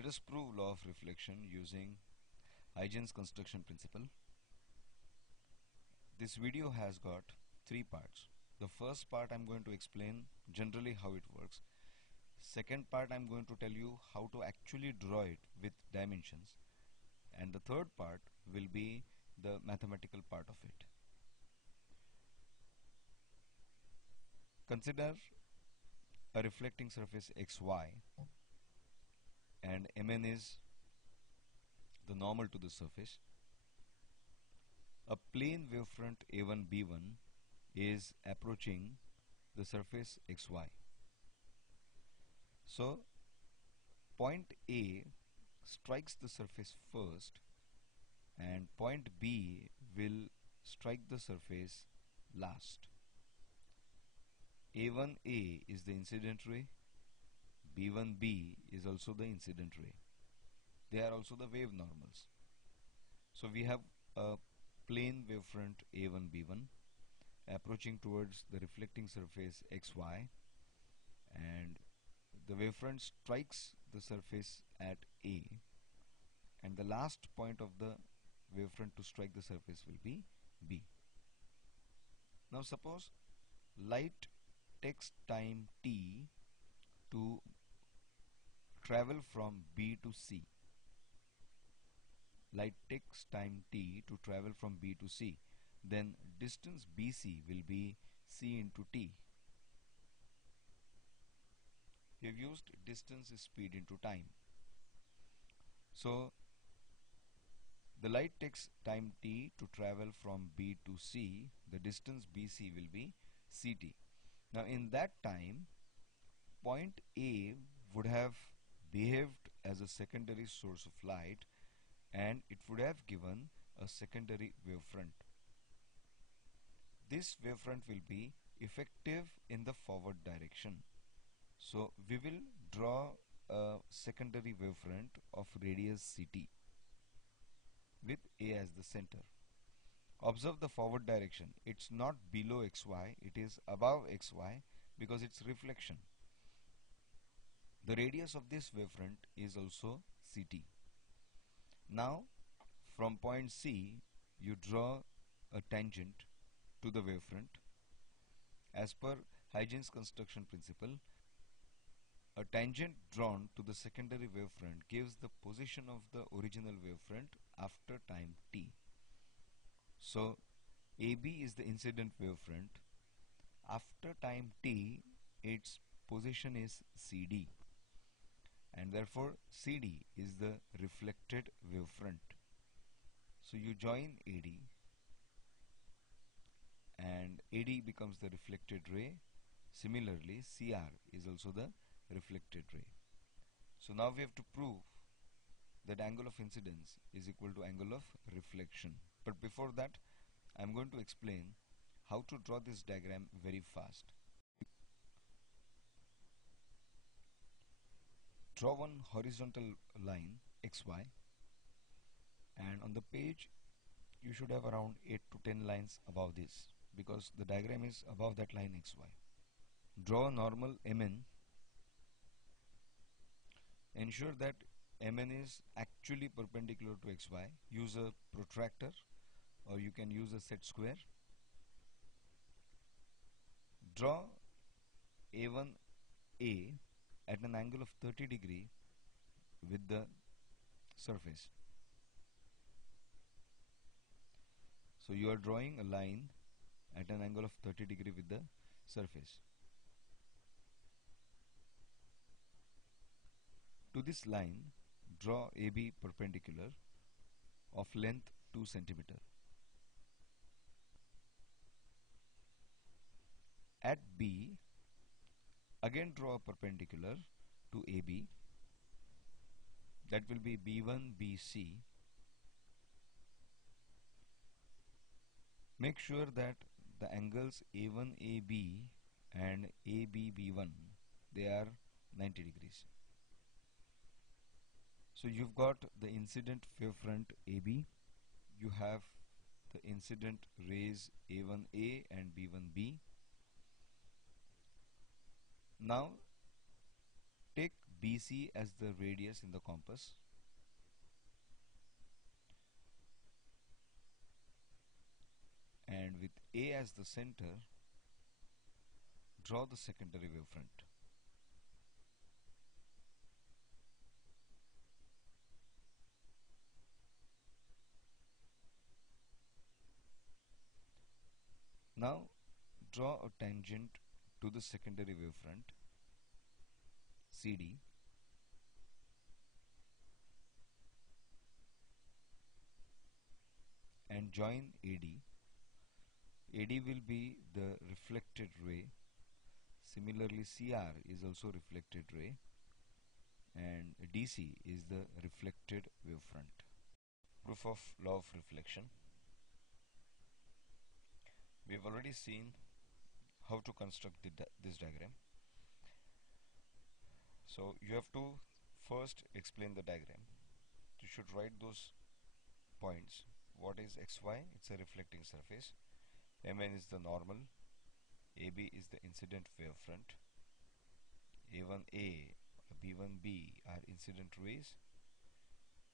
Let us prove law of reflection using Huygens construction principle. This video has got three parts. The first part I'm going to explain generally how it works. Second part I'm going to tell you how to actually draw it with dimensions. And the third part will be the mathematical part of it. Consider a reflecting surface xy and Mn is the normal to the surface. A plane wavefront A1 B1 is approaching the surface xy. So point A strikes the surface first and point B will strike the surface last. A1A is the incident ray, B1B is also the incident ray. They are also the wave normals. So we have a plane wavefront A1 B1 approaching towards the reflecting surface xy, and the wavefront strikes the surface at A, and the last point of the wavefront to strike the surface will be B. Now suppose light takes time t to travel from B to C. Light takes time t to travel from B to C. Then distance BC will be C into t. We have used distance is speed into time. So the light takes time t to travel from B to C. The distance BC will be CT. Now in that time, point A would have behaved as a secondary source of light and it would have given a secondary wavefront. This wavefront will be effective in the forward direction. So we will draw a secondary wavefront of radius CT with A as the center. Observe the forward direction. It's not below xy, it is above xy because it's reflection. The radius of this wavefront is also CT. Now from point C you draw a tangent to the wavefront. As per Huygens construction principle, a tangent drawn to the secondary wavefront gives the position of the original wavefront after time t. So AB is the incident wavefront. After time t, its position is CD, and therefore CD is the reflected wavefront. So you join AD and AD becomes the reflected ray. Similarly, CR is also the reflected ray. So now we have to prove that angle of incidence is equal to angle of reflection. But before that, I am going to explain how to draw this diagram very fast. Draw one horizontal line xy, and on the page you should have around 8 to 10 lines above this because the diagram is above that line xy. Draw a normal Mn. Ensure that Mn is actually perpendicular to xy. Use a protractor or you can use a set square. Draw A1A at an angle of 30 degree with the surface. So you are drawing a line at an angle of 30 degree with the surface. To this line, draw AB perpendicular of length 2 cm. At B, again draw a perpendicular to AB. That will be B1 BC. Make sure that the angles A1 AB and AB B1, they are 90 degrees. So you've got the incident wavefront AB, you have the incident rays A1A and B1B. Now take BC as the radius in the compass and with A as the center, draw the secondary wavefront. Now draw a tangent to the secondary wavefront CD and join AD. AD will be the reflected ray. Similarly, CR is also reflected ray and DC is the reflected wavefront. Proof of law of reflection. We have already seen how to construct this diagram. So you have to first explain the diagram. You should write those points. What is XY? It's a reflecting surface. MN is the normal. AB is the incident wavefront. A1A, B1B are incident rays.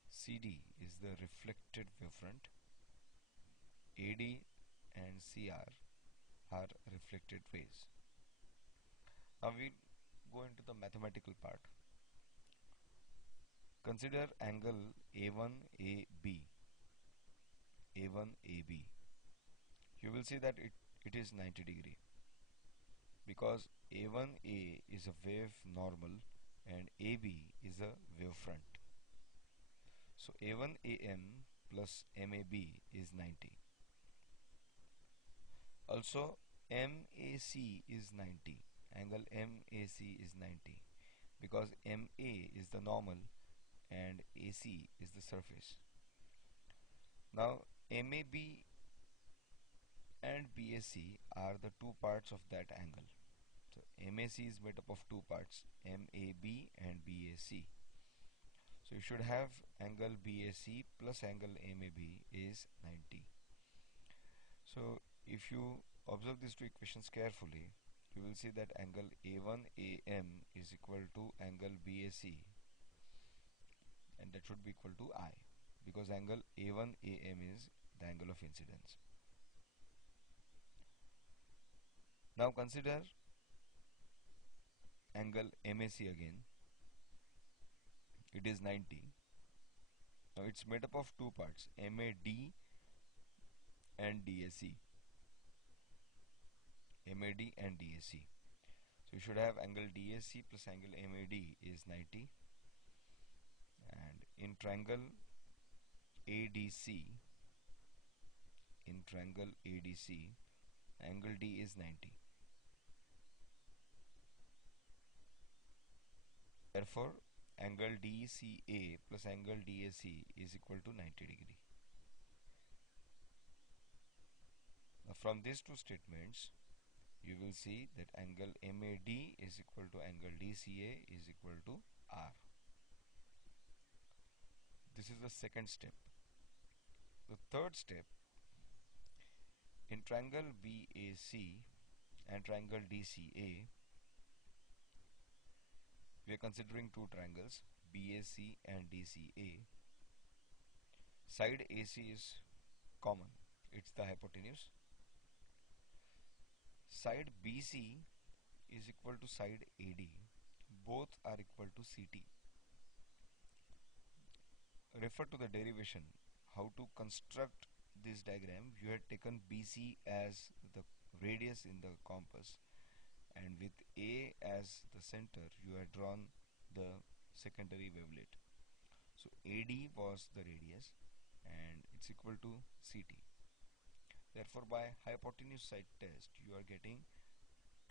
CD is the reflected wavefront. AD and CR are reflected rays. Now we'll go into the mathematical part. Consider angle A1AB. A1AB. You will see that it is 90 degree because A1A is a wave normal and AB is a wavefront. So A1AM plus MAB is 90. Also MAC is 90. Angle MAC is 90 because MA is the normal and AC is the surface. Now MAB and BAC are the two parts of that angle. So MAC is made up of two parts, MAB and BAC. So you should have angle BAC plus angle MAB is 90. So if you observe these two equations carefully, you will see that angle A1AM is equal to angle BAC and that should be equal to I because angle A1AM is the angle of incidence. Now consider angle MAC again. It is 90. Now it's made up of two parts, MAD and DAC. MAD and DAC. So you should have angle DAC plus angle MAD is 90. And in triangle ADC, angle D is 90. Therefore, angle DCA plus angle DAC is equal to 90 degree. Now from these two statements, you will see that angle MAD is equal to angle DCA is equal to R. This is the second step. The third step, in triangle BAC and triangle DCA, we are considering two triangles, BAC and DCA. Side AC is common, it's the hypotenuse. Side BC is equal to side AD, both are equal to CT. Refer to the derivation, how to construct this diagram. You had taken BC as the radius in the compass and with A as the center you had drawn the secondary wavelet. So AD was the radius and it's equal to CT. Therefore by hypotenuse side test you are getting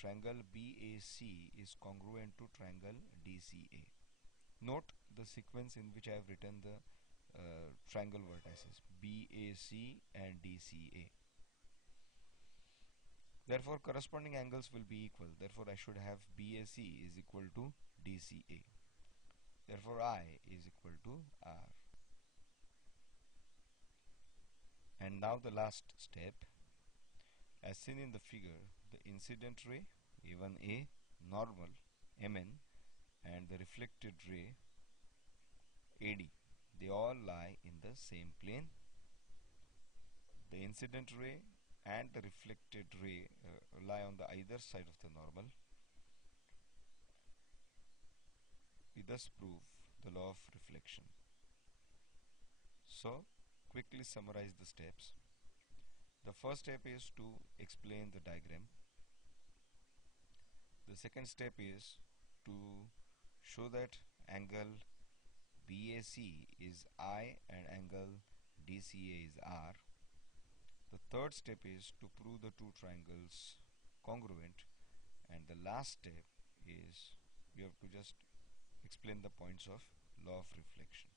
triangle BAC is congruent to triangle DCA. Note the sequence in which I have written the triangle vertices BAC and DCA. Therefore corresponding angles will be equal. Therefore I should have BAC is equal to DCA. Therefore I is equal to R. And now the last step. As seen in the figure, the incident ray A1A normal MN and the reflected ray AD, they all lie in the same plane. The incident ray and the reflected ray lie on the either side of the normal. We thus prove the law of reflection. So, quickly summarize the steps. The first step is to explain the diagram. The second step is to show that angle BAC is I and angle DCA is R. The third step is to prove the two triangles congruent, and the last step is you have to just explain the points of law of reflection.